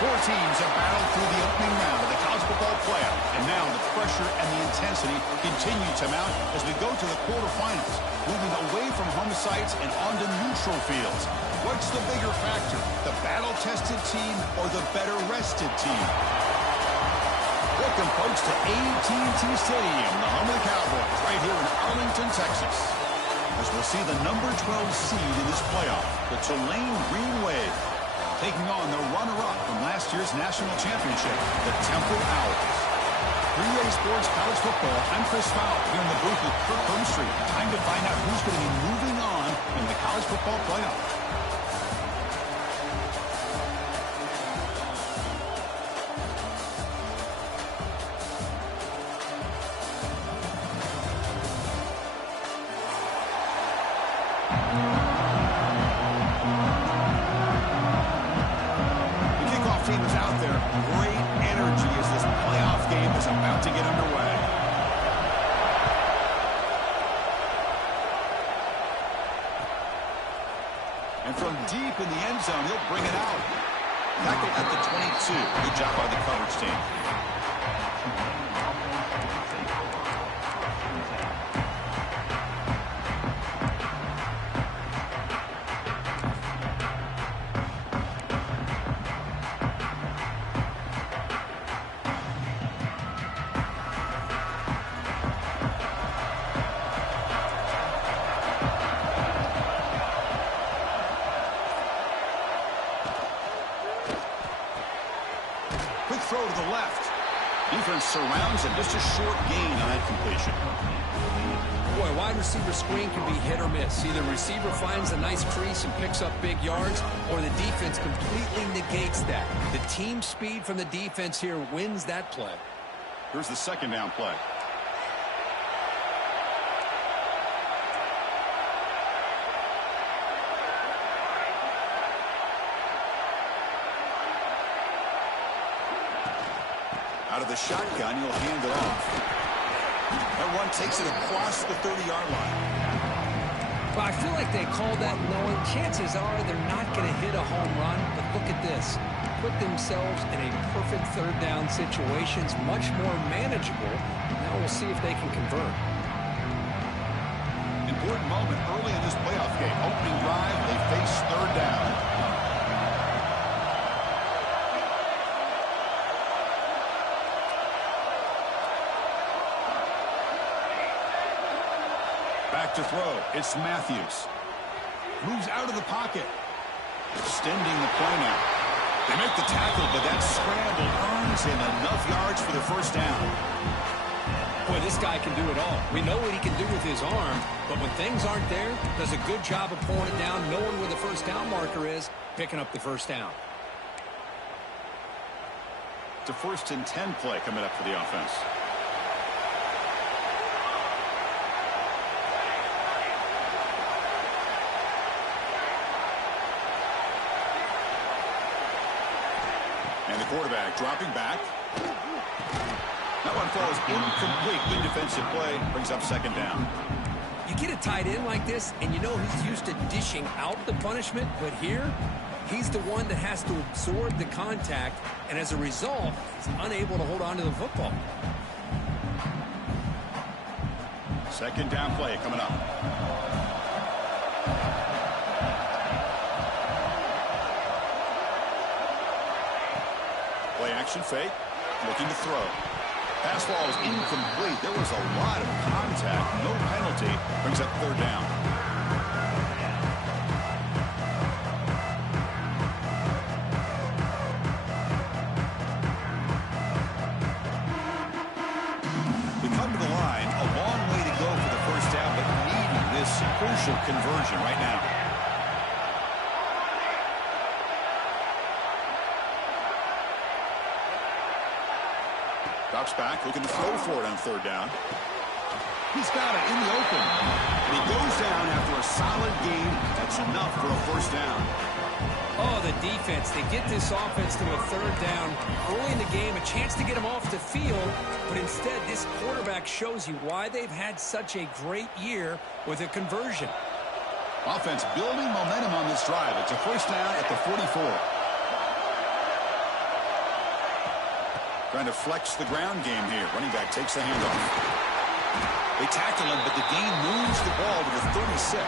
Four teams have battled through the opening round of the college football playoff, and now the pressure and the intensity continue to mount as we go to the quarterfinals, moving away from home sites and onto neutral fields. What's the bigger factor, the battle-tested team or the better-rested team? Welcome, folks, to AT&T Stadium, the home of the Cowboys, right here in Arlington, Texas. As we'll see the number 12 seed in this playoff, the Tulane Green Wave, taking on the runner-up from last year's national championship, the Temple Owls. 3A Sports College Football, I'm Chris Fowler, here in the booth with Kirk Hermstreet. Time to find out who's going to be moving on in the college football playoff. And from deep in the end zone, he'll bring it out. Tackle at the 22. Good job by the coverage team. Throw to the left. Defense surrounds him. Just a short gain on that completion. Boy, wide receiver screen can be hit or miss. Either receiver finds a nice crease and picks up big yards, or the defense completely negates that. The team speed from the defense here wins that play. Here's the second down play. Out of the shotgun, he'll hand it off. That one takes it across the 30-yard line. Well, I feel like they called that knowing chances are they're not going to hit a home run, but look at this. Put themselves in a perfect third down situation. It's much more manageable. Now we'll see if they can convert. Important moment early in this playoff game. Opening drive, they face third down. Back to throw. It's Matthews. Moves out of the pocket. Extending the play now. They make the tackle, but that scramble earns him enough yards for the first down. Boy, this guy can do it all. We know what he can do with his arm, but when things aren't there, does a good job of pulling it down, knowing where the first down marker is, picking up the first down. It's a 1st and 10 play coming up for the offense. And the quarterback dropping back. That one falls incomplete. Good defensive play. Brings up second down. You get a tight end like this, and you know he's used to dishing out the punishment, but here, he's the one that has to absorb the contact, and as a result, he's unable to hold on to the football. Second down play coming up. Play action fake, looking to throw. Pass ball is incomplete. There was a lot of contact, no penalty. Brings up third down. We come to the line, a long way to go for the first down, but needing this crucial conversion right now. Drops back, looking to throw for it on third down. He's got it in the open. And he goes down after a solid gain. That's enough for a first down. Oh, the defense. They get this offense to a third down early in the game, a chance to get them off the field. But instead, this quarterback shows you why they've had such a great year with a conversion. Offense building momentum on this drive. It's a first down at the 44. Trying to flex the ground game here. Running back takes the handoff. They tackle him, but the gain moves the ball to the 36.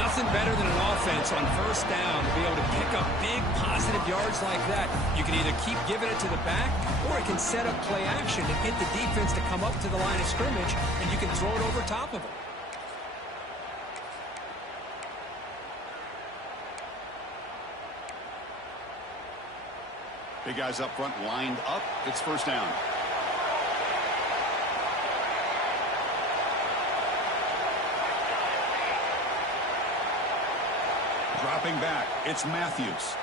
Nothing better than an offense on first down to be able to pick up big positive yards like that. You can either keep giving it to the back, or it can set up play action and get the defense to come up to the line of scrimmage, and you can throw it over top of them. Big guys up front lined up. It's first down. Dropping back. It's Matthews.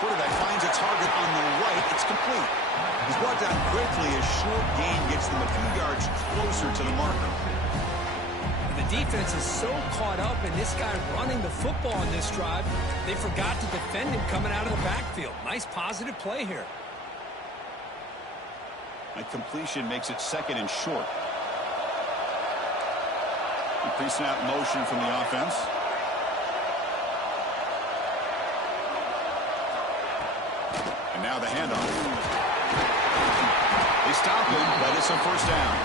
Quarterback finds a target on the right. It's complete. He's brought down quickly. A short gain gets them a few yards closer to the marker. The defense is so caught up in this guy running the football on this drive, they forgot to defend him coming out of the backfield. Nice positive play here. A completion makes it second and short. Pre-snap motion from the offense. And now the handoff. They stop him, but it's a first down.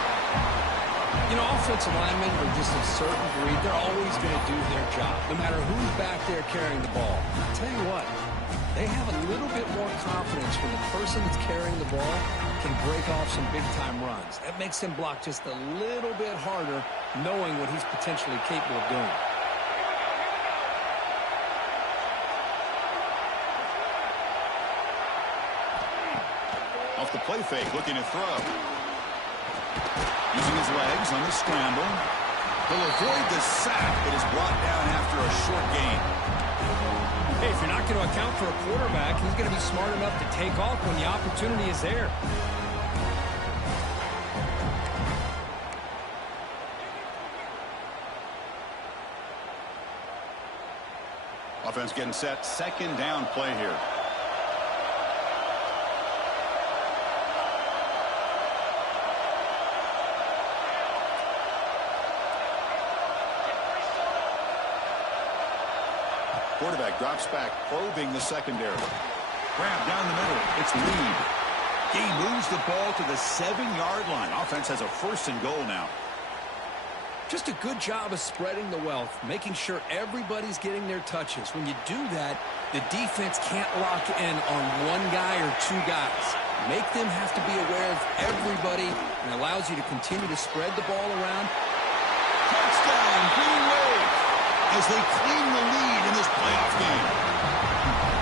You know, offensive linemen are just a certain breed. They're always going to do their job, no matter who's back there carrying the ball. I'll tell you what, they have a little bit more confidence when the person that's carrying the ball can break off some big-time runs. That makes him block just a little bit harder, knowing what he's potentially capable of doing. Off the play fake, looking to throw. Using his legs on the scramble. He'll avoid the sack, but is brought down after a short gain. Hey, if you're not going to account for a quarterback, he's going to be smart enough to take off when the opportunity is there. Offense getting set. Second down play here. Quarterback drops back, probing the secondary. Grab down the middle. It's Reed. He moves the ball to the 7-yard line. Offense has a first and goal now. Just a good job of spreading the wealth, making sure everybody's getting their touches. When you do that, the defense can't lock in on one guy or two guys. Make them have to be aware of everybody, and allows you to continue to spread the ball around. Touchdown, Green Wave, as they claim the lead in this playoff game.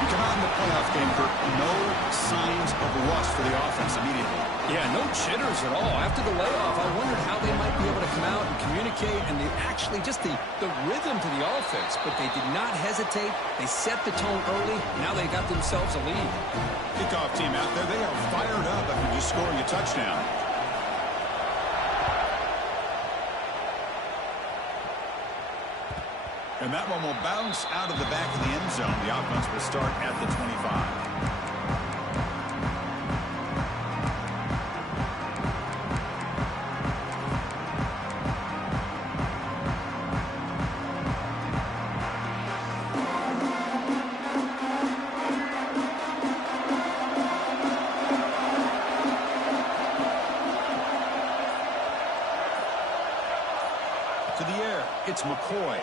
You come out in the playoff game, Kirk, no signs of rust for the offense immediately. Yeah, no jitters at all. After the layoff, I wondered how they might be able to come out and communicate, and they actually just the rhythm to the offense, but they did not hesitate. They set the tone early. Now they got themselves a lead. Kickoff team out there, they are fired up after just scoring a touchdown. And that one will bounce out of the back of the end zone. The offense will start at the 25. To the air, it's McCoy.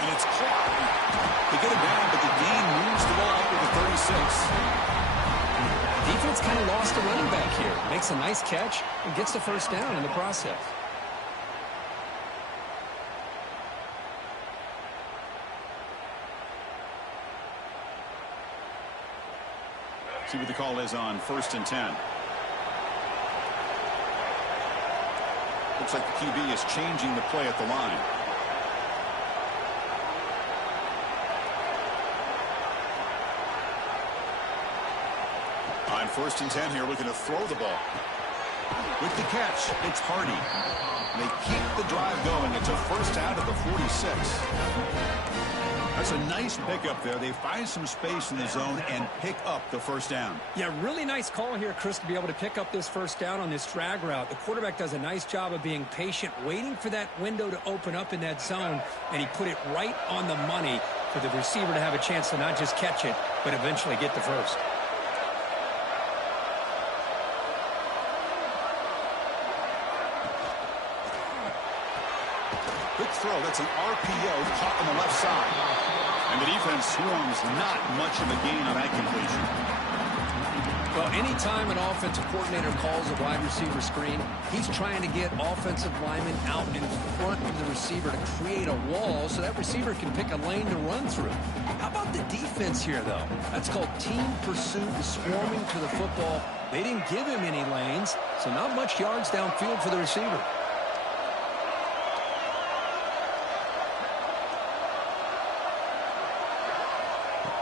And it's caught. They get it down, but the gain moves the ball up to the 36. Defense kind of lost a running back here. Makes a nice catch and gets the first down in the process. See what the call is on 1st and 10. Looks like the QB is changing the play at the line. On 1st and 10 here, looking to throw the ball. With the catch, it's Hardy. They keep the drive going. It's a first out at the 46. That's a nice pickup there. They find some space in the zone and pick up the first down. Yeah, really nice call here, Chris, to be able to pick up this first down on this drag route. The quarterback does a nice job of being patient, waiting for that window to open up in that zone, and he put it right on the money for the receiver to have a chance to not just catch it, but eventually get the first. Quick throw. That's an RPO caught on the left side. And the defense swarms not much of a gain on that completion. Well, anytime an offensive coordinator calls a wide receiver screen, he's trying to get offensive linemen out in front of the receiver to create a wall so that receiver can pick a lane to run through. How about the defense here, though? That's called team pursuit, swarming to the football. They didn't give him any lanes, so not much yards downfield for the receiver.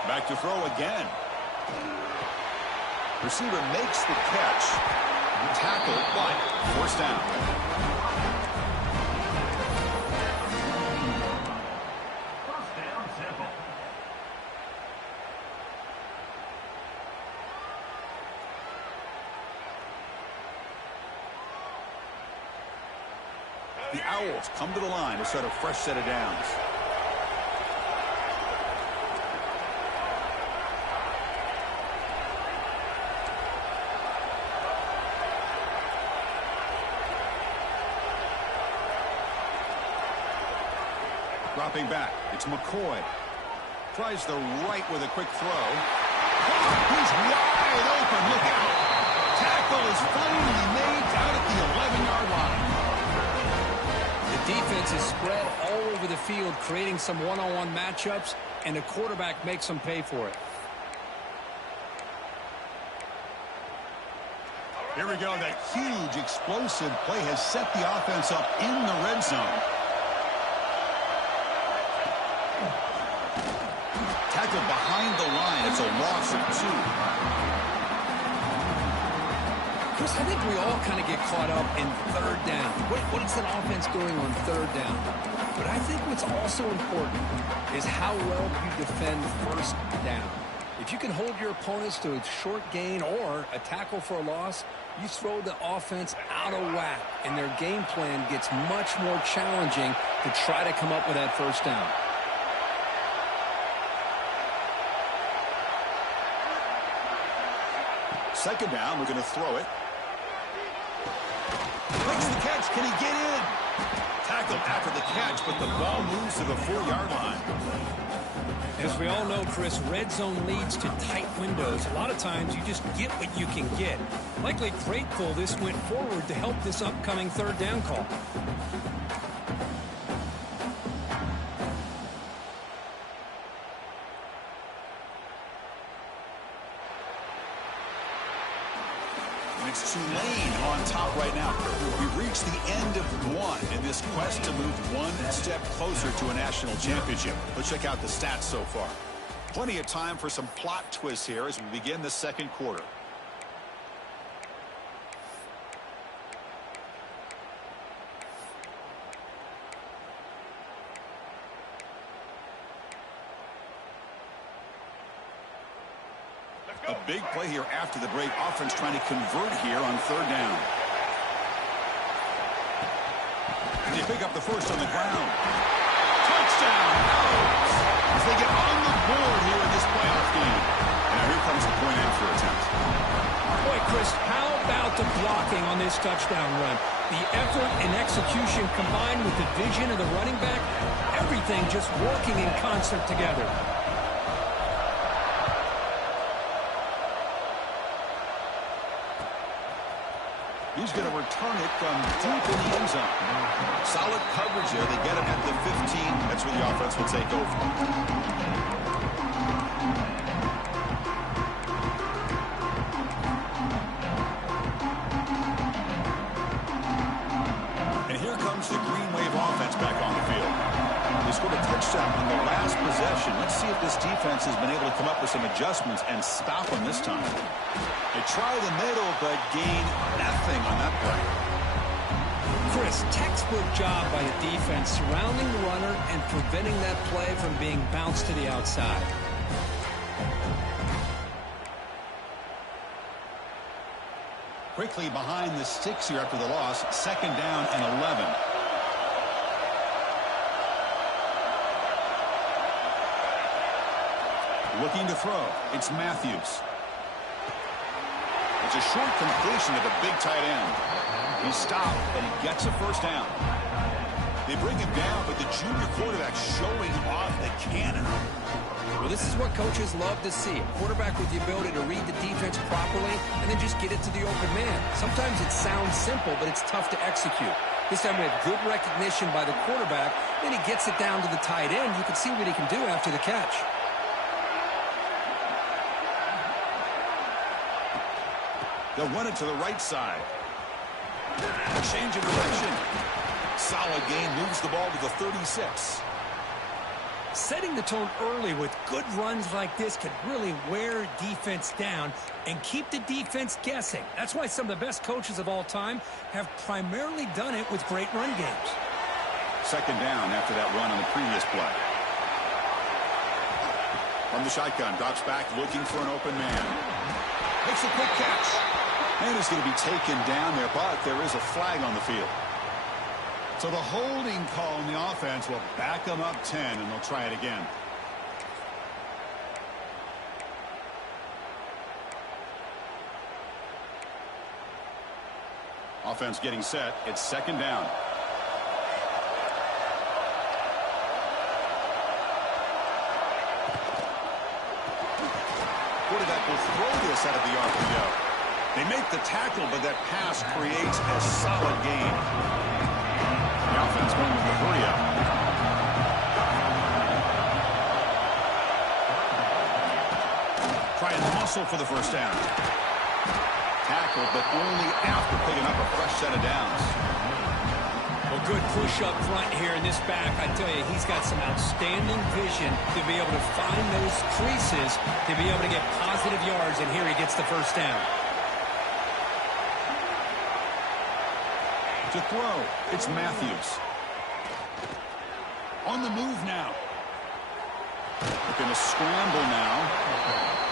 Back to throw again. Receiver makes the catch. Tackle, but first down. First down, Temple. The Owls come to the line to set a fresh set of downs. Dropping back, it's McCoy. Tries the right with a quick throw. He's wide open, look out. Tackle is finally made out at the 11-yard line. The defense is spread all over the field, creating some one-on-one matchups, and the quarterback makes them pay for it. Here we go, that huge explosive play has set the offense up in the red zone. Tackled behind the line. It's a loss of 2. Chris, I think we all kind of get caught up in third down. What is an offense doing on third down? But I think what's also important is how well you defend first down. If you can hold your opponents to a short gain or a tackle for a loss, you throw the offense out of whack, and their game plan gets much more challenging to try to come up with that first down. Second down, we're going to throw it. Makes the catch. Can he get in? Tackled after the catch, but the ball moves to the 4-yard line. As we all know, Chris, red zone leads to tight windows. A lot of times you just get what you can get. Likely grateful this went forward to help this upcoming third down call. It's Tulane on top right now. We've reached the end of one in this quest to move one step closer to a national championship. Let's check out the stats so far. Plenty of time for some plot twists here as we begin the second quarter. A big play here after the break. Offense trying to convert here on third down. And they pick up the first on the ground. Touchdown! Owls! As they get on the board here in this playoff game. And now here comes the point after attempt. Boy, Chris, how about the blocking on this touchdown run? The effort and execution combined with the vision of the running back, everything just working in concert together. He's going to return it from deep in the end zone. Solid coverage there. They get him at the 15. That's where the offense will take over. And here comes the Green Wave offense back on the field. They scored a touchdown on the last possession. Let's see if this defense has been able to come up with some adjustments and stop them this time. They try the middle, but gain nothing on that play. Chris, textbook job by the defense surrounding the runner and preventing that play from being bounced to the outside. Quickly behind the sticks here after the loss. Second down and 11. Looking to throw. It's Matthews. It's a short completion to the big tight end. He stopped, and he gets a first down. They bring him down, but the junior quarterback showing off the cannon. Well, this is what coaches love to see. A quarterback with the ability to read the defense properly and then just get it to the open man. Sometimes it sounds simple, but it's tough to execute. This time we have good recognition by the quarterback. Then he gets it down to the tight end. You can see what he can do after the catch. They'll run it to the right side. Change of direction. Solid gain, moves the ball to the 36. Setting the tone early with good runs like this can really wear defense down and keep the defense guessing. That's why some of the best coaches of all time have primarily done it with great run games. Second down after that run on the previous play. From the shotgun, drops back looking for an open man. Makes a quick catch. And he's going to be taken down there, but there is a flag on the field. So the holding call on the offense will back them up 10, and they'll try it again. Offense getting set. It's second down. Quarterback will throw this out of the RPO. They make the tackle, but that pass creates a solid gain. The offense going with the hurry up. Try and muscle for the first down. Tackled, but only after picking up a fresh set of downs. Well, good push up front here in this back. I tell you, he's got some outstanding vision to be able to find those creases, to be able to get positive yards, and here he gets the first down. To throw, it's Matthews. On the move now. They're going to scramble now.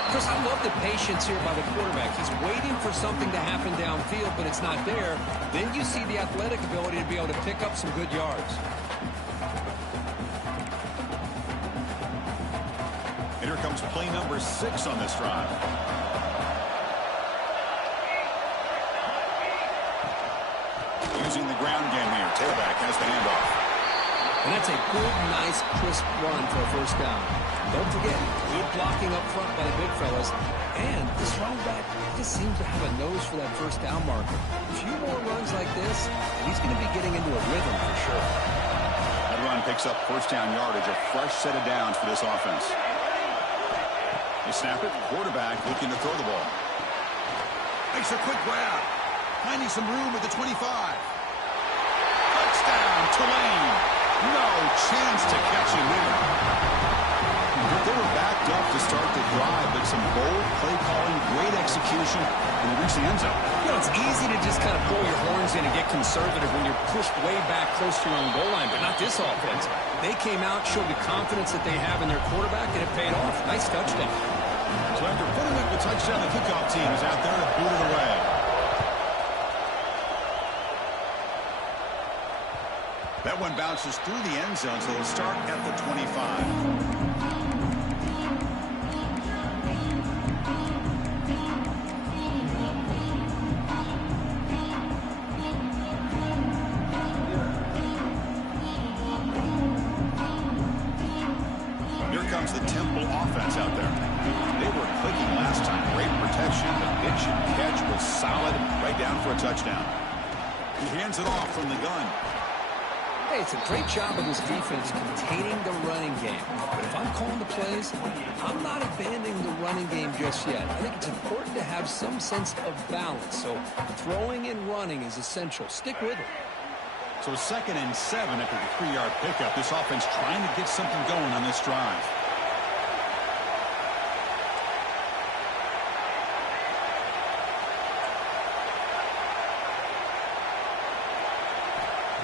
Chris, I love the patience here by the quarterback. He's waiting for something to happen downfield, but it's not there. Then you see the athletic ability to be able to pick up some good yards. And here comes play number 6 on this drive. Using the ground game here. Tailback has the handoff. And that's a good, nice, crisp run for a first down. Don't forget, good blocking up front by the big fellas. And this running back just seems to have a nose for that first down marker. A few more runs like this, he's going to be getting into a rhythm for sure. That run picks up first down yardage, a fresh set of downs for this offense. They snap it. Quarterback looking to throw the ball. Makes a quick grab. Finding some room at the 25. Touchdown, Tulane. No chance to catch him there. They were backed up to start the drive, but some bold play calling, great execution, and they reach the end zone. You know, it's easy to just kind of pull your horns in and get conservative when you're pushed way back close to your own goal line, but not this offense. They came out, showed the confidence that they have in their quarterback, and it paid off. Nice touchdown. So after putting up the touchdown, the kickoff team is out there to boot it away. That one bounces through the end zone, so they'll start at the 25. Here comes the Temple offense out there. They were clicking last time. Great protection. The pitch and catch was solid. Right down for a touchdown. He hands it off from the gun. Hey, it's a great job of this defense containing the running game. But if I'm calling the plays, I'm not abandoning the running game just yet. I think it's important to have some sense of balance. So throwing and running is essential. Stick with it. So 2nd and 7 after the 3-yard pickup. This offense trying to get something going on this drive.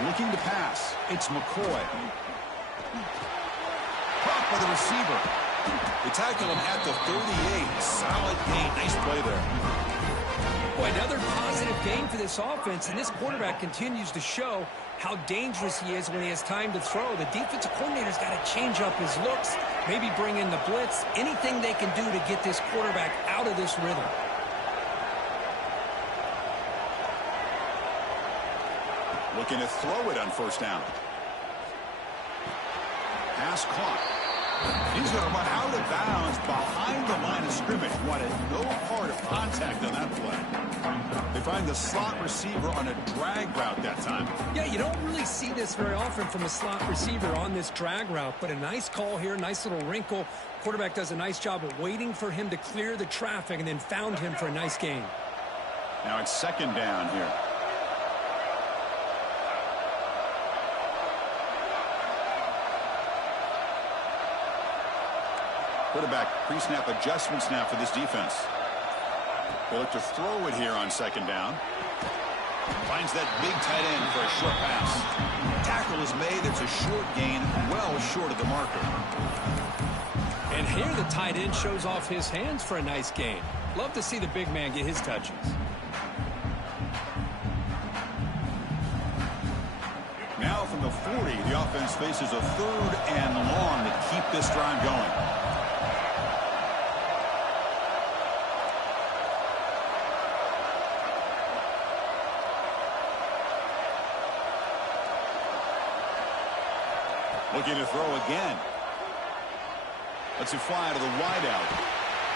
Looking to pass. It's McCoy. Caught by the receiver. They tackle him at the 38. Solid gain. Nice play there. Boy, another positive gain for this offense, and this quarterback continues to show how dangerous he is when he has time to throw. The defensive coordinator's got to change up his looks, maybe bring in the blitz, anything they can do to get this quarterback out of this rhythm. Looking to throw it on first down. Pass caught. He's going to run out of bounds behind the line of scrimmage. Wanted no part of contact on that play. They find the slot receiver on a drag route that time. Yeah, you don't really see this very often from a slot receiver on this drag route, but a nice call here, nice little wrinkle. Quarterback does a nice job of waiting for him to clear the traffic and then found him for a nice gain. Now it's second down here. Quarterback pre-snap adjustments now for this defense. They look to throw it here on second down. Finds that big tight end for a short pass. Tackle is made. It's a short gain, well short of the marker. And here the tight end shows off his hands for a nice gain. Love to see the big man get his touches. Now from the 40, the offense faces a third and long to keep this drive going. Looking to throw again. Lets it fly to the wideout.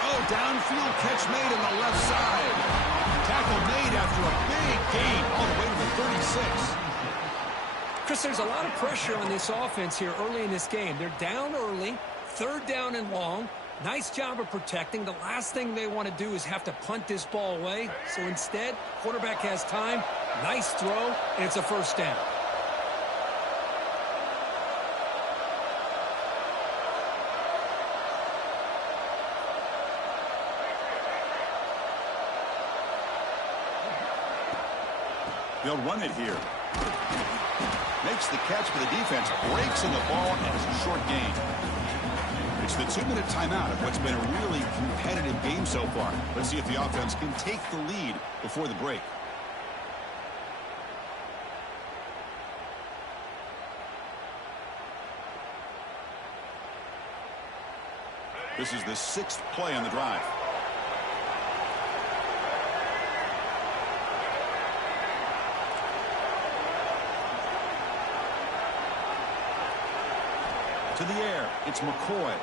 Oh, downfield catch made on the left side. Tackle made after a big gain all the way to the 36. Chris, there's a lot of pressure on this offense here early in this game. They're down early, third down and long. Nice job of protecting. The last thing they want to do is have to punt this ball away. So instead, quarterback has time. Nice throw, and it's a first down. They'll run it here. Makes the catch for the defense. Breaks in the ball, and it's a short gain. It's the 2-minute timeout of what's been a really competitive game so far. Let's see if the offense can take the lead before the break. This is the 6th play on the drive. To the air, it's McCoy.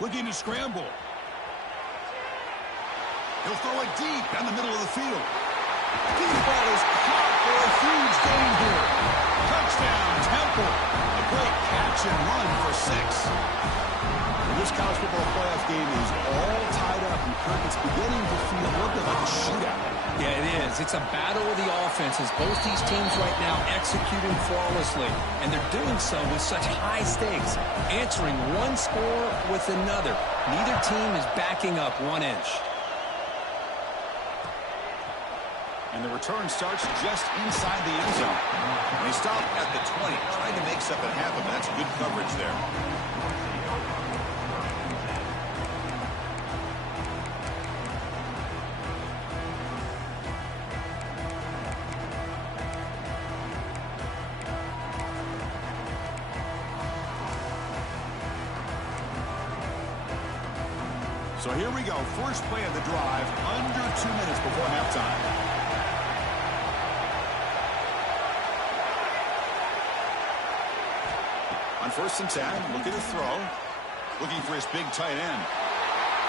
Looking to scramble. He'll throw it deep down the middle of the field. Deep ball is caught for a huge gain here. Touchdown, Temple. A great catch and run for 6. This college football playoff game is all tied up, and Kirk, it's beginning to feel a little bit like a shootout. Yeah, it is. It's a battle of the offenses. Both these teams right now executing flawlessly, and they're doing so with such high stakes, answering one score with another. Neither team is backing up 1 inch. And the return starts just inside the end zone. They stop at the 20, trying to make something happen, but that's good coverage there. So here we go. First play of the drive, under 2 minutes before halftime. On 1st and 10, looking to throw. Looking for his big tight end.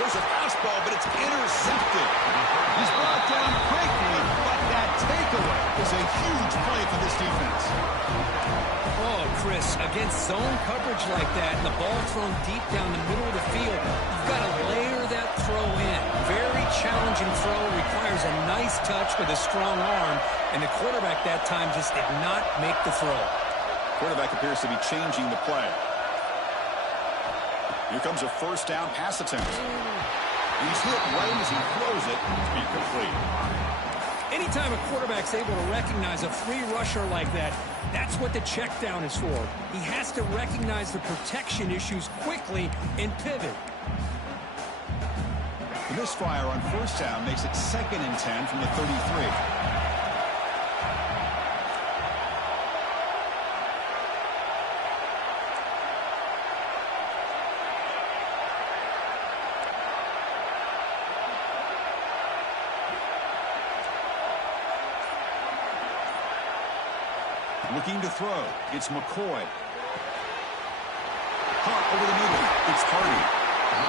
There's a fastball, but it's intercepted. He's brought down quickly, but that takeaway is a huge play for this defense. Oh, Chris, against zone coverage like that, and the ball thrown deep down the middle of the field, you've got to layer that throw in. Very challenging throw, requires a nice touch with a strong arm, and the quarterback that time just did not make the throw. Quarterback appears to be changing the play. Here comes a first down pass attempt. He's hit right as he throws it. Incomplete. Anytime a quarterback's able to recognize a free rusher like that, that's what the check down is for. He has to recognize the protection issues quickly and pivot. The misfire on first down makes it 2nd and 10 from the 33. Looking to throw. It's McCoy. Caught over the middle. It's Hardy.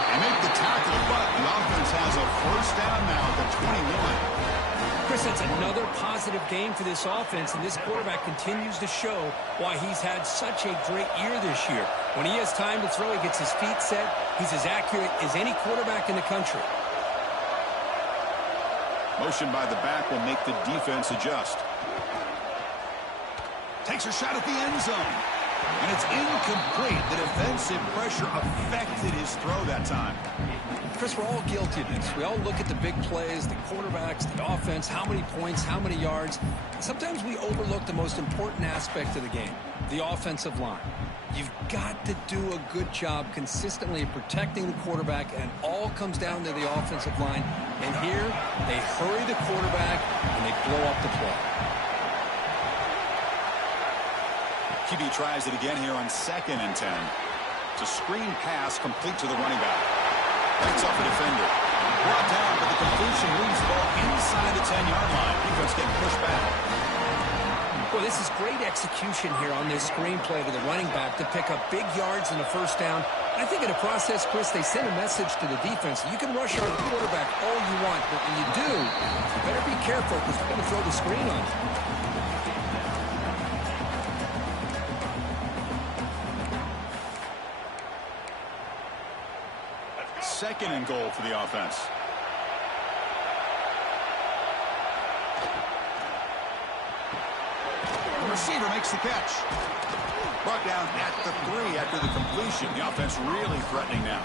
They make the tackle, but the offense has a first down now at the 21. Chris, that's another positive game for this offense, and this quarterback continues to show why he's had such a great year this year. When he has time to throw, he gets his feet set. He's as accurate as any quarterback in the country. Motion by the back will make the defense adjust. Takes a shot at the end zone. And it's incomplete. The defensive pressure affected his throw that time. Chris, we're all guilty of this. We all look at the big plays, the quarterbacks, the offense, how many points, how many yards. Sometimes we overlook the most important aspect of the game, the offensive line. You've got to do a good job consistently of protecting the quarterback, and it all comes down to the offensive line. And here, they hurry the quarterback, and they blow up the play. QB tries it again here on 2nd and 10. It's a screen pass complete to the running back. That's off a defender. Brought down, but the completion leaves the ball inside the 10-yard line. Defense getting pushed back. Well, this is great execution here on this screen play to the running back to pick up big yards in the first down. I think in the process, Chris, they send a message to the defense. You can rush our quarterback all you want, but when you do, you better be careful because we're going to throw the screen on you. 2nd and goal for the offense. The receiver makes the catch. Brought down at the 3 after the completion. The offense really threatening now.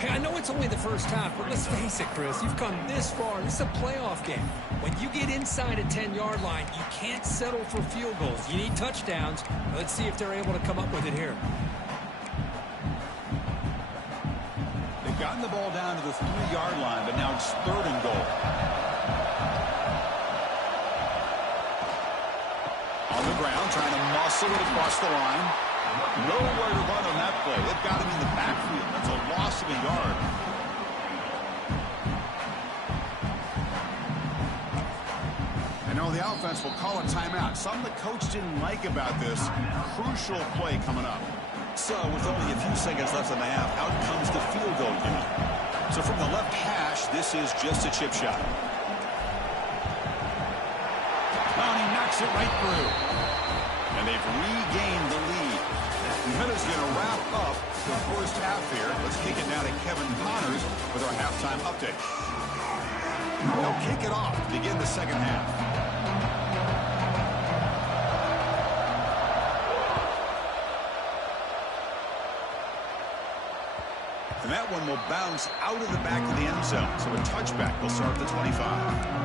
Hey, I know it's only the first half, but let's face it, Chris. You've come this far. This is a playoff game. When you get inside a 10-yard line, you can't settle for field goals. You need touchdowns. Let's see if they're able to come up with it here. Gotten the ball down to the 3-yard line, but now it's 3rd and goal. On the ground, trying to muscle it across the line. Nowhere to run on that play. They've got him in the backfield. That's a loss of a yard. And now the offense will call a timeout. Something the coach didn't like about this. Crucial play coming up. So, with only a few seconds left in the half, out comes the field goal unit. So, from the left hash, this is just a chip shot. Oh, and he knocks it right through. And they've regained the lead. Minutes going to wrap up the first half here. Let's kick it now to Kevin Connors with our halftime update. They'll kick it off to begin the second half. And that one will bounce out of the back of the end zone. So a touchback will start at the 25.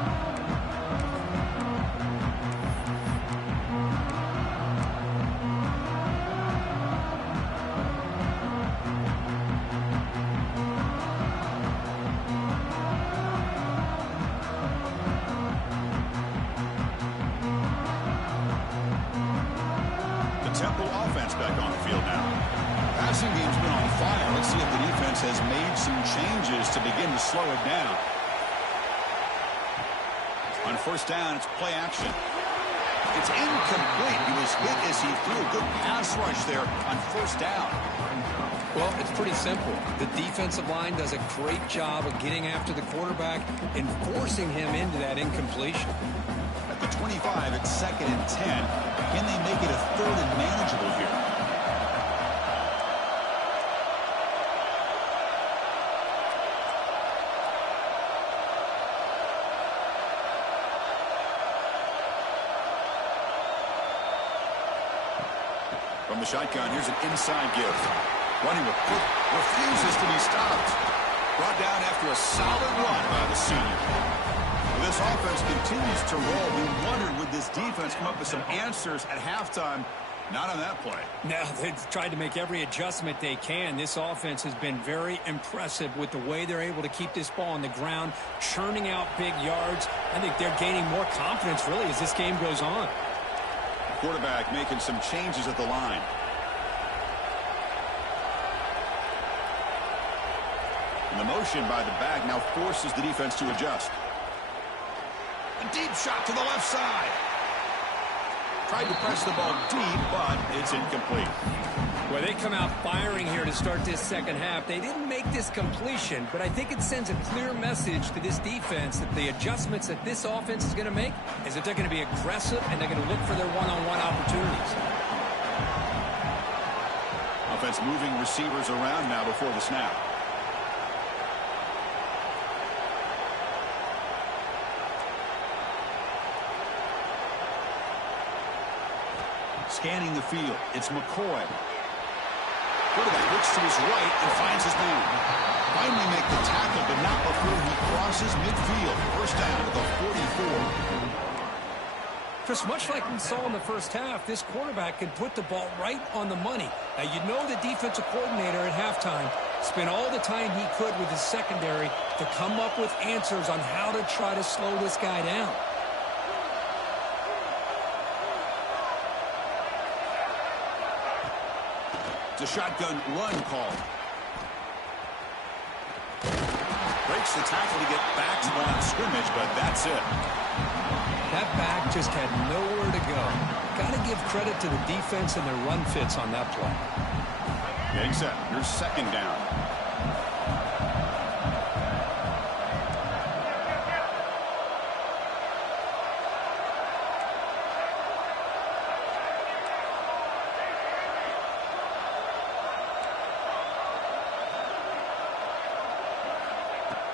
The Temple offense back on the field now. Passing game's been on fire. Let's see if the defense has made some changes to begin to slow it down. On first down, it's play action. It's incomplete. He was hit as he threw a good pass rush there on first down. Well, it's pretty simple. The defensive line does a great job of getting after the quarterback and forcing him into that incompletion. At the 25, it's 2nd and 10. Can they make it a 3rd and manageable here? From the shotgun, here's an inside give. Running with foot, refuses to be stopped. Brought down after a solid run by the senior. Well, this offense continues to roll. We wondered, would this defense come up with some answers at halftime? Not on that play. No, they've tried to make every adjustment they can. This offense has been very impressive with the way they're able to keep this ball on the ground, churning out big yards. I think they're gaining more confidence, really, as this game goes on. Quarterback making some changes at the line. And the motion by the back now forces the defense to adjust. A deep shot to the left side. Tried to press the ball deep, but it's incomplete. Well, they come out firing here to start this second half. They didn't make this completion, but I think it sends a clear message to this defense that the adjustments that this offense is going to make is that they're going to be aggressive and they're going to look for their one-on-one opportunities. Offense moving receivers around now before the snap. Scanning the field, it's McCoy. Quarterback looks to his right and finds his man. Finally make the tackle, but not before he crosses midfield. First down at the 44. Just much like we saw in the first half, this quarterback can put the ball right on the money. Now, you know the defensive coordinator at halftime spent all the time he could with his secondary to come up with answers on how to try to slow this guy down. It's a shotgun run call. Breaks the tackle to get back to the line of scrimmage, but that's it. That back just had nowhere to go. Got to give credit to the defense and their run fits on that play. Getting set. Here's second down.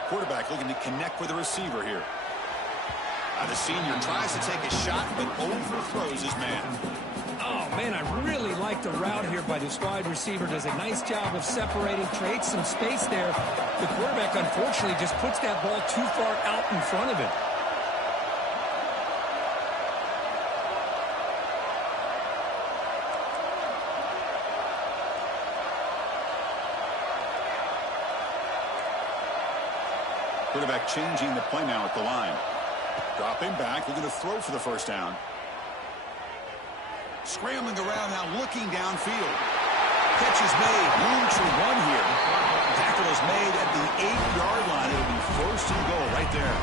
Quarterback looking to connect with the receiver here. The senior tries to take a shot, but overthrows his man. Oh, man, I really like the route here by this wide receiver. Does a nice job of separating, creates some space there. The quarterback, unfortunately, just puts that ball too far out in front of him. Quarterback changing the play now at the line. Dropping back, looking to throw for the first down. Scrambling around now, looking downfield. Catch is made, room to run here. Tackle is made at the 8-yard line. It'll be first and goal right there.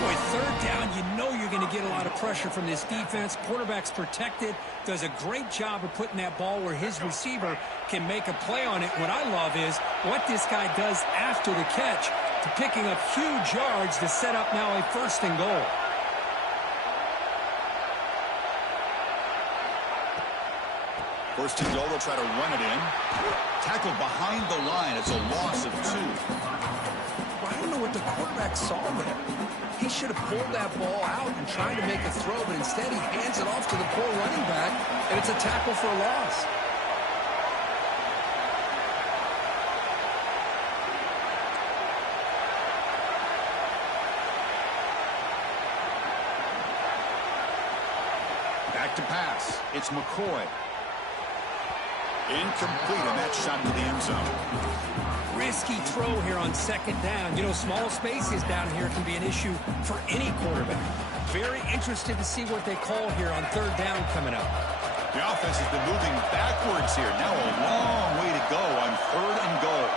Boy, third down, you know you're going to get a lot of pressure from this defense. Quarterback's protected, does a great job of putting that ball where his receiver can make a play on it. What I love is what this guy does after the catch, to picking up huge yards to set up now a first and goal. First and goal, they'll try to run it in. Tackled behind the line. It's a loss of 2. I don't know what the quarterback saw there. He should have pulled that ball out and tried to make a throw, but instead he hands it off to the poor running back, and it's a tackle for a loss. Back to pass. It's McCoy. Incomplete, and that shot to the end zone. Risky throw here on second down. You know, small spaces down here can be an issue for any quarterback. Very interested to see what they call here on third down coming up. The offense has been moving backwards here. Now a long way to go on third and goal.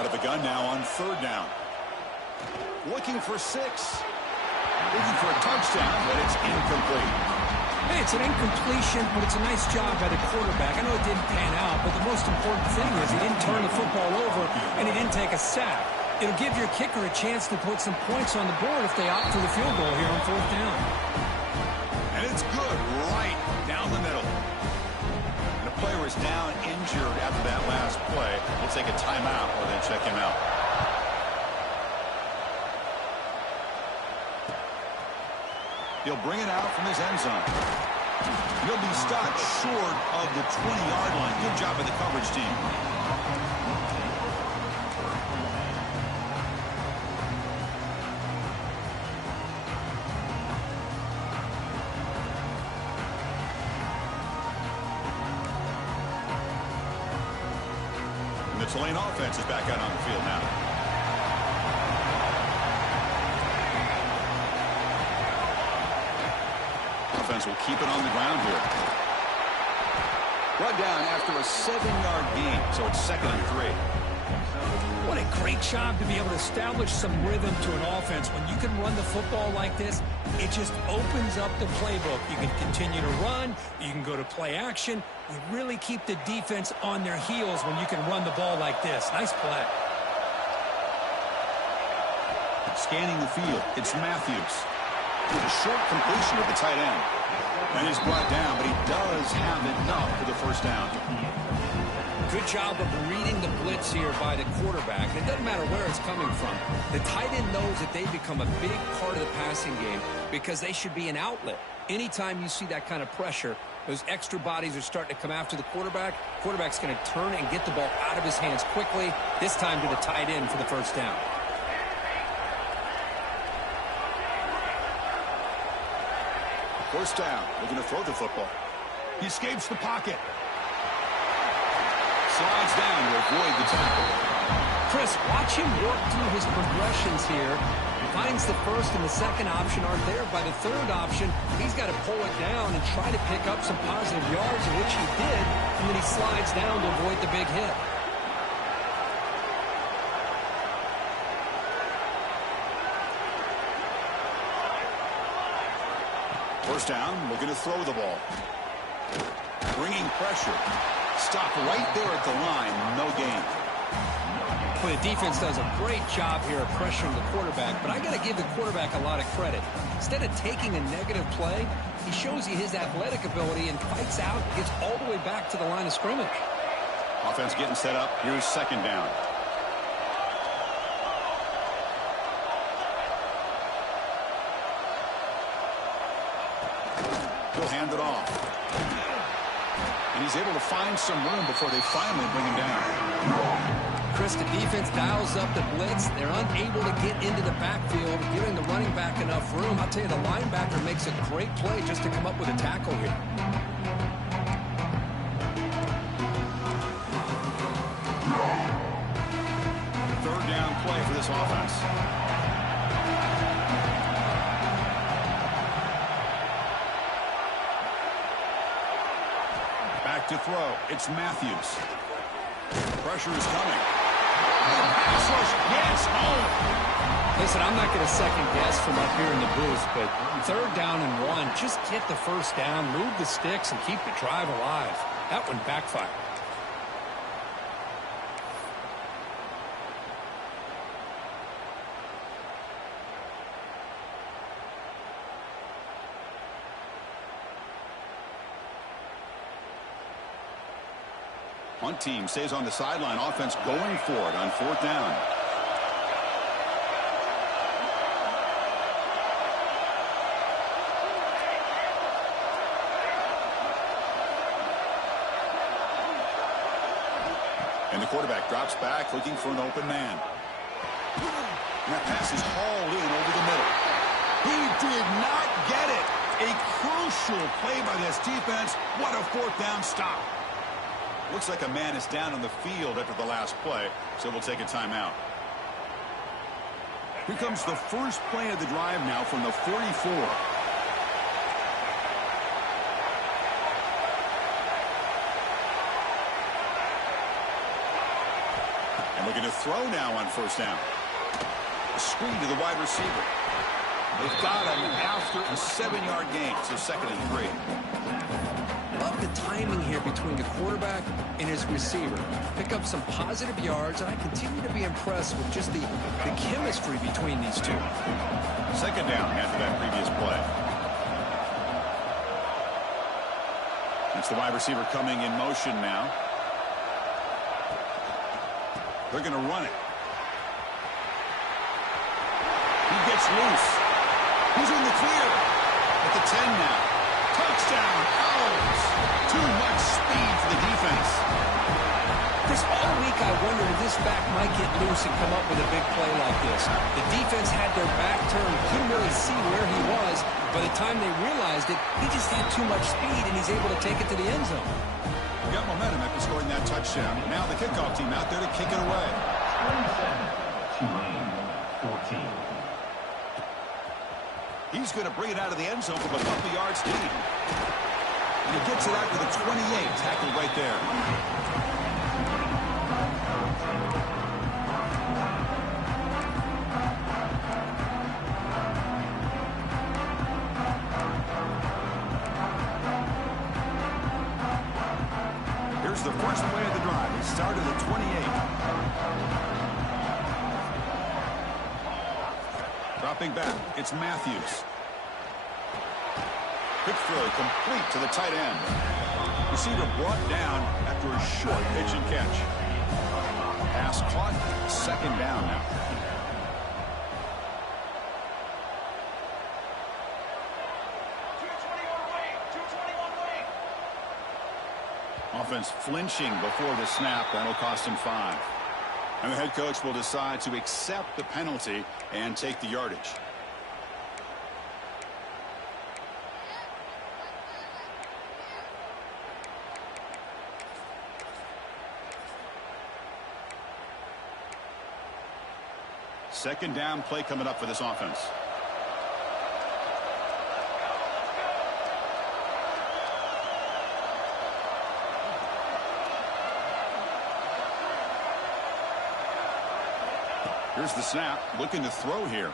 Out of the gun now on third down. Looking for 6. Looking for a touchdown, but it's incomplete. Hey, it's an incompletion, but it's a nice job by the quarterback. I know it didn't pan out, but the most important thing is he didn't turn the football over and he didn't take a sack. It'll give your kicker a chance to put some points on the board if they opt for the field goal here on fourth down. And it's good right down the middle. The player is down injured after that last play. We'll take a timeout or then check him out. He'll bring it out from his end zone. He'll be stopped short of the 20-yard line. Good job by the coverage team. And the Tulane offense is back out on the field now. Offense will keep it on the ground here. Brought down after a 7-yard gain, so it's 2nd and 3. What a great job to be able to establish some rhythm to an offense. When you can run the football like this, it just opens up the playbook. You can continue to run. You can go to play action. You really keep the defense on their heels when you can run the ball like this. Nice play. Scanning the field, it's Matthews. A short completion of the tight end. And he's brought down, but he does have enough for the first down. Good job of reading the blitz here by the quarterback. It doesn't matter where it's coming from. The tight end knows that they become a big part of the passing game because they should be an outlet. Anytime you see that kind of pressure, those extra bodies are starting to come after the quarterback. Quarterback's going to turn and get the ball out of his hands quickly, this time to the tight end for the first down. First down, looking to throw the football. He escapes the pocket. Slides down to avoid the tackle. Chris, watch him work through his progressions here. Finds the first and the second option aren't there. By the third option, he's got to pull it down and try to pick up some positive yards, which he did, and then he slides down to avoid the big hit. First down, looking to throw the ball. Bringing pressure. Stop right there at the line. No gain. Well, the defense does a great job here of pressuring the quarterback, but I got to give the quarterback a lot of credit. Instead of taking a negative play, he shows you his athletic ability and fights out, gets all the way back to the line of scrimmage. Offense getting set up. Here's second down. He'll hand it off. And he's able to find some room before they finally bring him down. Chris, the defense dials up the blitz. They're unable to get into the backfield, giving the running back enough room. I'll tell you, the linebacker makes a great play just to come up with a tackle here. Third down play for this offense. Back to throw. It's Matthews. Pressure is coming. Yes, home. Listen, I'm not going to second guess from up here in the booth, but third down and 1, just get the first down, move the sticks, and keep the drive alive. That one backfired. Punt team stays on the sideline. Offense going for it on fourth down. And the quarterback drops back looking for an open man. And that pass is hauled in over the middle. He did not get it. A crucial play by this defense. What a fourth down stop. Looks like a man is down on the field after the last play, so we'll take a timeout. Here comes the first play of the drive now from the 44. And looking to throw now on first down. A screen to the wide receiver. They've got him after a 7-yard gain, so 2nd and 3. Love the timing here between the quarterback and his receiver. Pick up some positive yards, and I continue to be impressed with just the chemistry between these two. Second down after that previous play. It's the wide receiver coming in motion now. They're going to run it. He gets loose. He's in the clear. At the 10 now. Touchdown, Owls. Too much speed for the defense. Chris, all week I wondered if this back might get loose and come up with a big play like this. The defense had their back turned, couldn't really see where he was. By the time they realized it, he just had too much speed, and he's able to take it to the end zone. Got momentum after scoring that touchdown. Now the kickoff team out there to kick it away. 27, 14. He's going to bring it out of the end zone from a couple yards deep. And he gets it out to the 28, tackled right there. Here's the first play of the drive. It started at 28. Dropping back, it's Matthews. Quick throw, complete to the tight end. Receiver brought down after a short pitch and catch. Pass caught, second down now. Offense flinching before the snap. That'll cost him 5. And the head coach will decide to accept the penalty and take the yardage. Second down play coming up for this offense. Here's the snap, looking to throw here.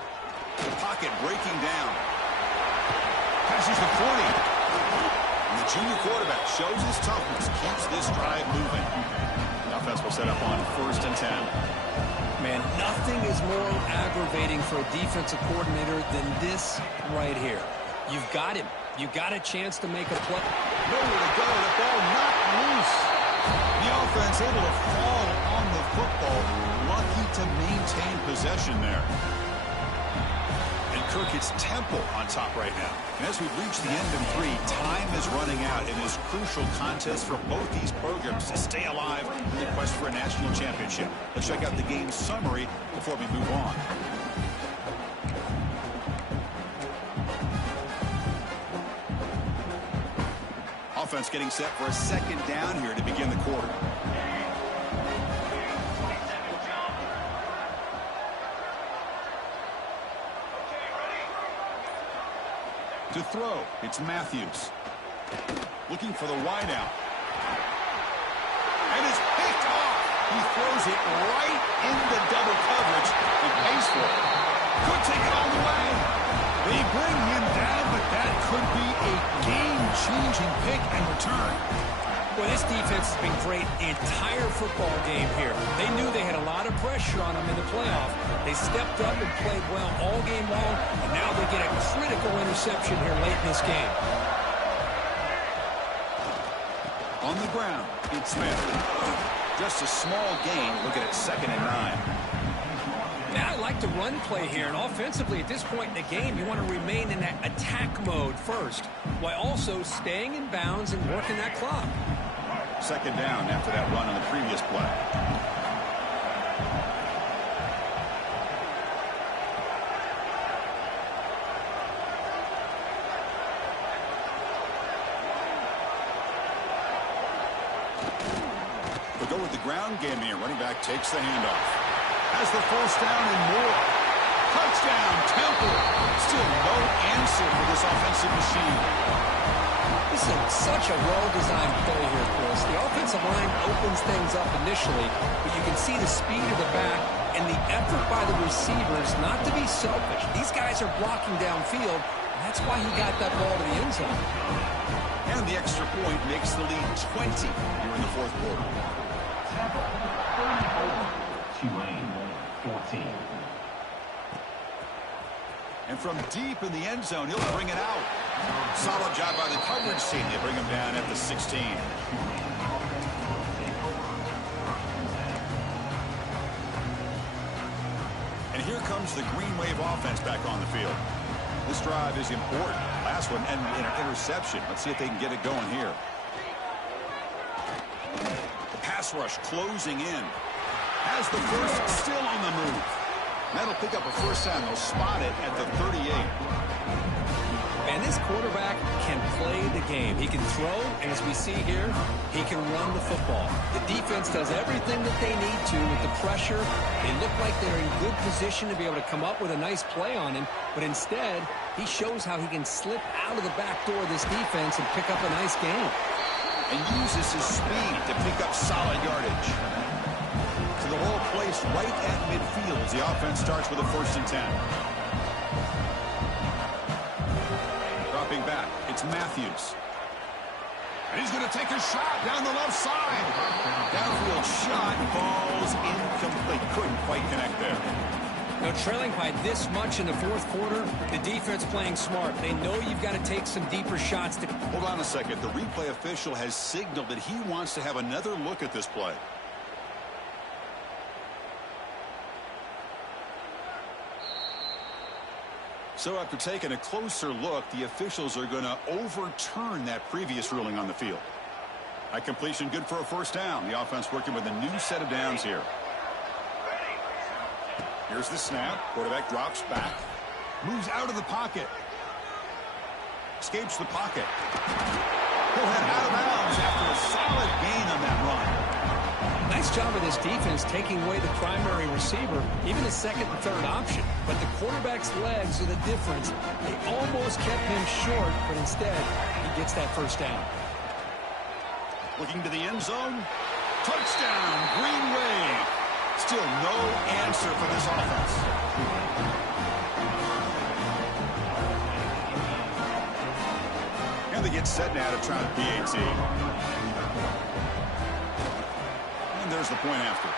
The pocket breaking down. Passes the 40. And the junior quarterback shows his toughness, keeps this drive moving. The offense will set up on 1st and 10. Man, nothing is more aggravating for a defensive coordinator than this right here. You've got him. You've got a chance to make a play. Nowhere to go. The ball knocked loose. The offense able to fall on the football. Lucky to maintain possession there. And Kirk hits Temple on top right now. And as we've reached the end of 3, time is running out in this crucial contest for both these programs to stay alive in the quest for a national championship. Let's check out the game summary before we move on. Offense getting set for a second down here to begin the quarter. To throw, it's Matthews. Looking for the wideout. And it's picked off. He throws it right into double coverage. He pays for it. Could take it all the way. They bring him down, but that could be a game-changing pick and return. Well, this defense has been great the entire football game here. They knew they had a lot of pressure on them in the playoff. They stepped up and played well all game long, and now they get a critical interception here late in this game. On the ground, it's Smith. Just a small gain. Look at it, 2nd and 9. Now I like the run play here, and offensively at this point in the game, you want to remain in that attack mode first, while also staying in bounds and working that clock. 2nd down after that run on the previous play. They'll go with the ground game here. Running back takes the handoff. Has the first down and more. Touchdown, Temple. Still no answer for this offensive machine. This is such a well-designed play here, Chris. The offensive line opens things up initially, but you can see the speed of the back and the effort by the receivers not to be selfish. These guys are blocking downfield, and that's why he got that ball to the end zone. And the extra point makes the lead 20 here in the 4th quarter. Tulane 14. And from deep in the end zone, he'll bring it out. Solid job by the coverage team. They bring him down at the 16. And here comes the Green Wave offense back on the field. This drive is important. Last one, and an interception. Let's see if they can get it going here. The pass rush closing in. Has the first, still on the move. That'll pick up a first down. They'll spot it at the 38. Man, this quarterback can play the game. He can throw, and as we see here, he can run the football. The defense does everything that they need to with the pressure. They look like they're in good position to be able to come up with a nice play on him, but instead, he shows how he can slip out of the back door of this defense and pick up a nice gain. And uses his speed to pick up solid yardage. So the ball placed right at midfield as the offense starts with a 1st and 10. Dropping back, it's Matthews. And he's going to take a shot down the left side. Downfield shot, falls incomplete. Couldn't quite connect there. Now, trailing by this much in the 4th quarter, the defense playing smart. They know you've got to take some deeper shots. Hold on a second. The replay official has signaled that he wants to have another look at this play. So after taking a closer look, the officials are going to overturn that previous ruling on the field. That completion good for a 1st down. The offense working with a new set of downs here. Here's the snap. Quarterback drops back. Moves out of the pocket. Escapes the pocket. He'll head out of bounds after a solid gain on that run. Nice job of this defense taking away the primary receiver, even the 2nd and 3rd option. But the quarterback's legs are the difference. They almost kept him short, but instead, he gets that 1st down. Looking to the end zone. Touchdown, Green Wave. Still no answer for this offense. And they get set now to try the PAT. And there's the point after.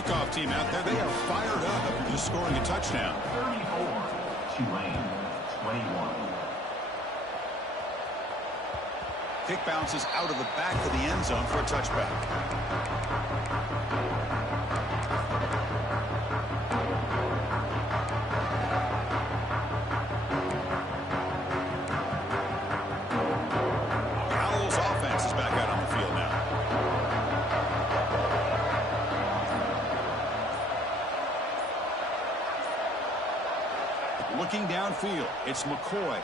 Kickoff team out there. They are fired up after just scoring a touchdown. 34, Tulane, 21. Kick bounces out of the back of the end zone for a touchback. The Owls offense is back out on the field now. Looking downfield, it's McCoy.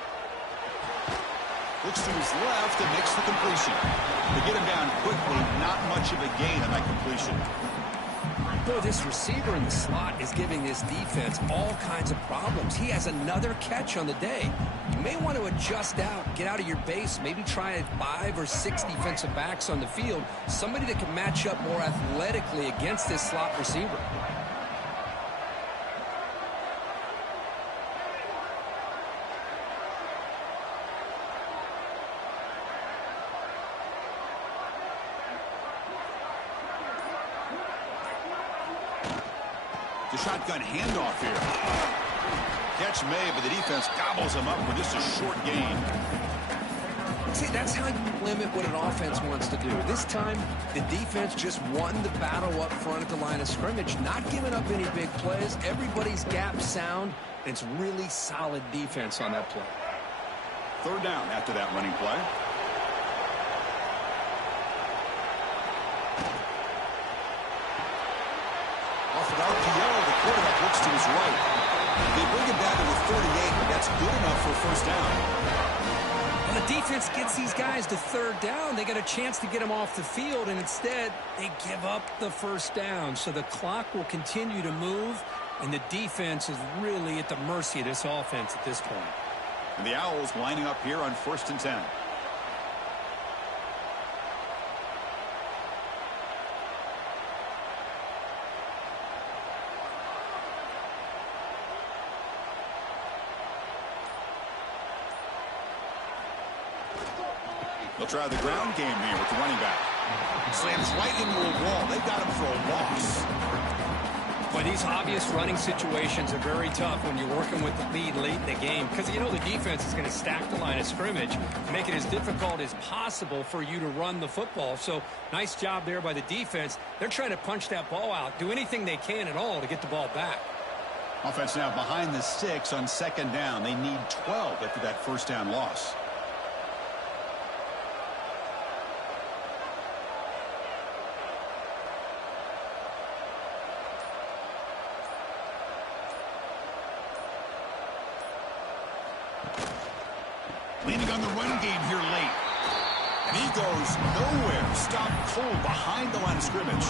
Looks to his left and makes the completion. They get him down quickly. Not much of a gain on that completion. Boy, this receiver in the slot is giving this defense all kinds of problems. He has another catch on the day. You may want to adjust out, get out of your base, maybe try 5 or 6 defensive backs on the field. Somebody that can match up more athletically against this slot receiver. The shotgun handoff here. Catch made, but the defense gobbles him up for just a short gain. See, that's how you limit what an offense wants to do. This time, the defense just won the battle up front at the line of scrimmage, not giving up any big plays. Everybody's gap sound, and it's really solid defense on that play. 3rd down after that running play. Off an RPO, the quarterback looks to his right. They bring him down to the 38, but that's good enough for a 1st down. When the defense gets these guys to 3rd down, they get a chance to get them off the field, and instead, they give up the 1st down. So the clock will continue to move, and the defense is really at the mercy of this offense at this point. And the Owls lining up here on 1st and 10. They'll try the ground game here with the running back. Slams right into a wall. They've got him for a loss. Boy, these obvious running situations are very tough when you're working with the lead late in the game because, you know, the defense is going to stack the line of scrimmage, make it as difficult as possible for you to run the football. So, nice job there by the defense. They're trying to punch that ball out, do anything they can at all to get the ball back. Offense now behind the 6 on 2nd down. They need 12 after that 1st down loss. on the run game here late. And he goes nowhere. Stopped cold behind the line of scrimmage.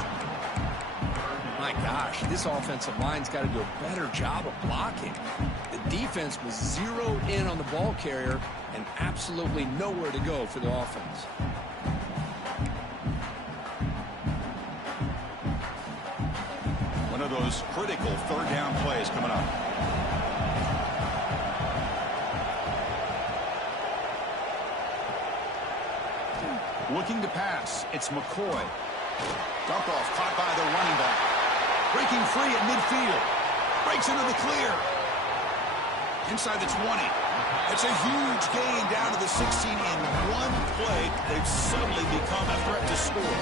My gosh, this offensive line's got to do a better job of blocking. The defense was zeroed in on the ball carrier and absolutely nowhere to go for the offense. One of those critical third down plays coming up. Looking to pass. It's McCoy. Dump off caught by the running back. Breaking free at midfield. Breaks into the clear. Inside the 20. It's a huge gain down to the 16 in one play. They've suddenly become a threat to score.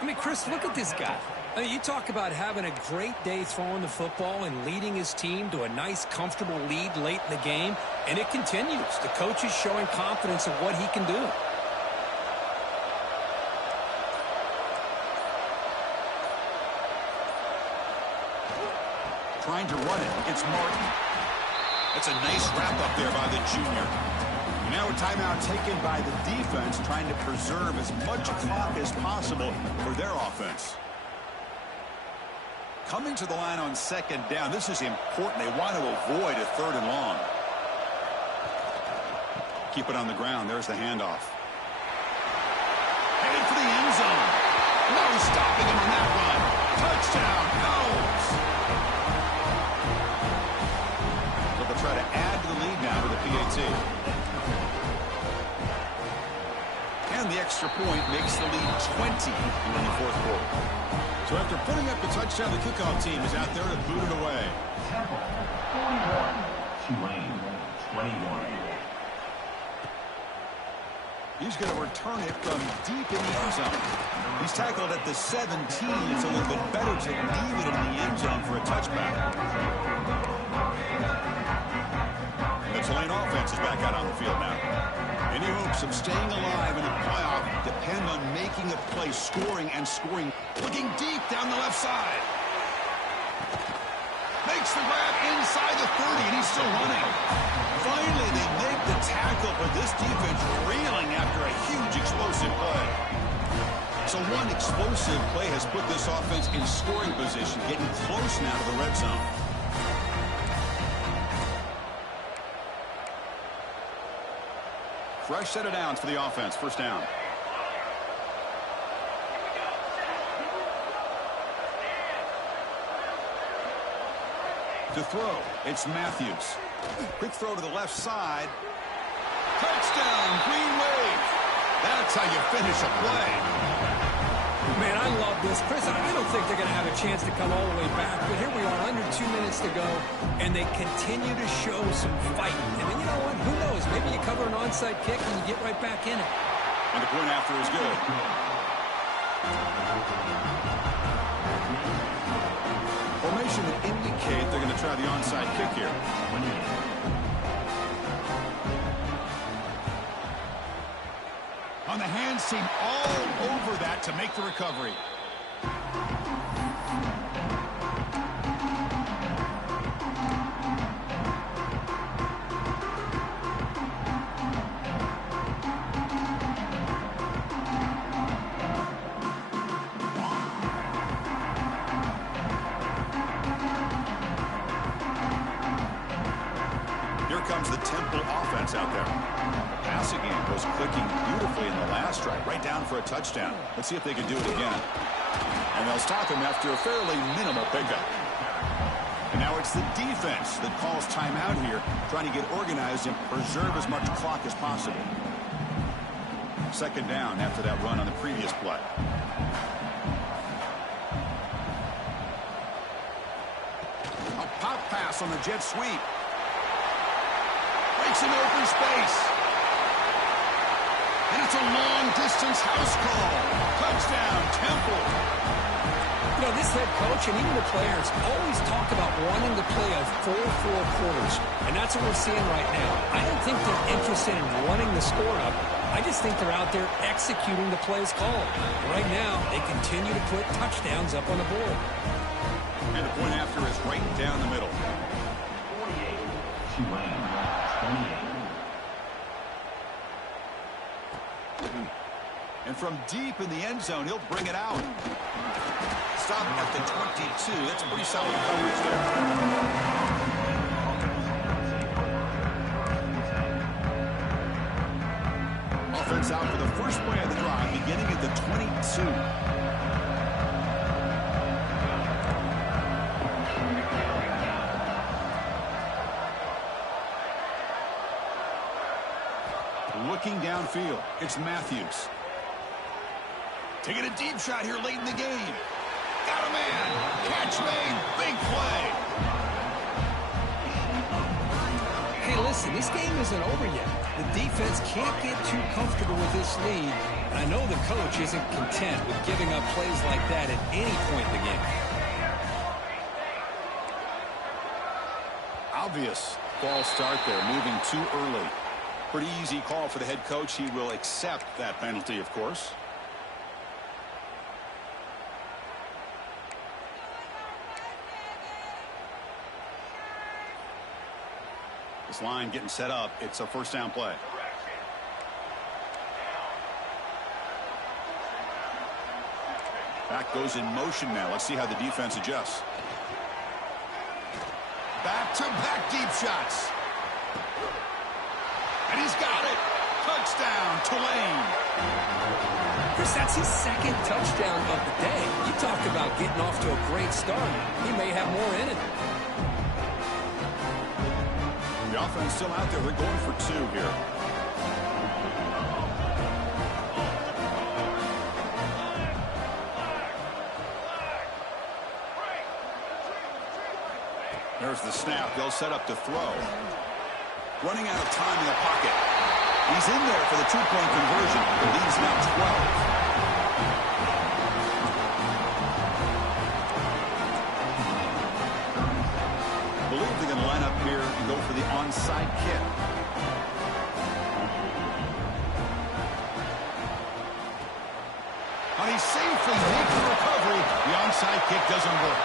I mean, Chris, look at this guy. I mean, you talk about having a great day throwing the football and leading his team to a nice, comfortable lead late in the game, and it continues. The coach is showing confidence of what he can do. Trying to run it. It's Martin. That's a nice wrap-up there by the junior. Now a timeout taken by the defense, trying to preserve as much clock as possible for their offense. Coming to the line on second down. This is important. They want to avoid a third and long. Keep it on the ground. There's the handoff. Headed for the end zone. No stopping him on that run. Touchdown, Owls. So they'll try to add to the lead now to the PAT. And the extra point makes the lead 20 in the fourth quarter. So after putting up the touchdown, the kickoff team is out there to boot it away. Temple, 41. Tulane, 21. He's going to return it from deep in the end zone. He's tackled at the 17. It's a little bit better to leave it in the end zone for a touchback. The Tulane offense is back out on the field now. Any hopes of staying alive in the playoff depend on making a play, scoring and scoring. Looking deep down the left side. Makes the grab inside the 30, and he's still running. Finally, they make the tackle, but this defense reeling after a huge explosive play. So one explosive play has put this offense in scoring position, getting close now to the red zone. Fresh set of downs for the offense. First down. To throw, it's Matthews. Quick throw to the left side. Touchdown, Green Wave. That's how you finish a play. Man, I love this. Chris, I don't think they're going to have a chance to come all the way back, but here we are, under 2 minutes to go, and they continue to show some fight. And then, you know what? Who knows? Maybe you cover an onside kick and you get right back in it. And the point after is good. Formation would indicate they're going to try the onside kick here. On the hands team, all over that to make the recovery. Here comes the Temple offense out there. Passing game was clicking beautifully in the last drive, right down for a touchdown. Let's see if they can do it again. And they'll stop him after a fairly minimal pickup. And now it's the defense that calls timeout here, trying to get organized and preserve as much clock as possible. Second down after that run on the previous play. A pop pass on the jet sweep. Breaks an open space. And it's a long-distance house call. Touchdown, Temple. You know, this head coach and even the players always talk about wanting to play a full 4 quarters, and that's what we're seeing right now. I don't think they're interested in running the score up. I just think they're out there executing the plays called. Right now, they continue to put touchdowns up on the board. And the point after is right down the middle. 48, Tulane, 28. And from deep in the end zone, he'll bring it out. Stop at the 22. That's pretty solid coverage there. Offense out for the first play of the drive, beginning at the 22. Looking downfield, it's Matthews. Taking a deep shot here late in the game. Got a man. Catch made. Big play. Hey, listen, this game isn't over yet. The defense can't get too comfortable with this lead. And I know the coach isn't content with giving up plays like that at any point in the game. Obvious false start there, moving too early. Pretty easy call for the head coach. He will accept that penalty, of course. This line getting set up. It's a first down play. Back goes in motion now. Let's see how the defense adjusts. Back-to-back deep shots. And he's got it. Touchdown, Tulane. Chris, that's his second touchdown of the day. You talk about getting off to a great start. He may have more in it. The offense still out there. They're going for two here. There's the snap. They'll set up to throw. Running out of time in the pocket. He's in there for the two-point conversion. The lead's now 12. Believe they're going to line up here and go for the onside kick. And he safely makes the recovery. The onside kick doesn't work.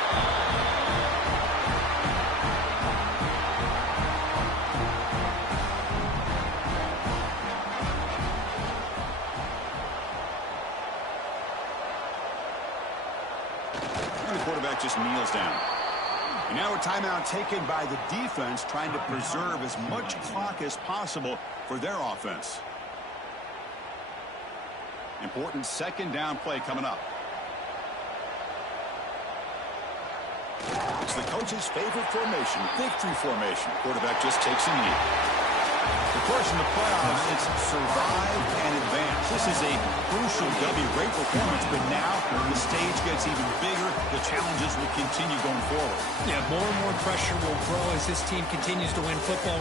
Quarterback just kneels down. And now a timeout taken by the defense, trying to preserve as much clock as possible for their offense. Important second down play coming up. It's the coach's favorite formation, victory formation. Quarterback just takes a knee. Of course, in the playoffs, it's survive and advance. This is a crucial W. Great performance, but now the stage gets even bigger. The challenges will continue going forward. Yeah, more and more pressure will grow as this team continues to win football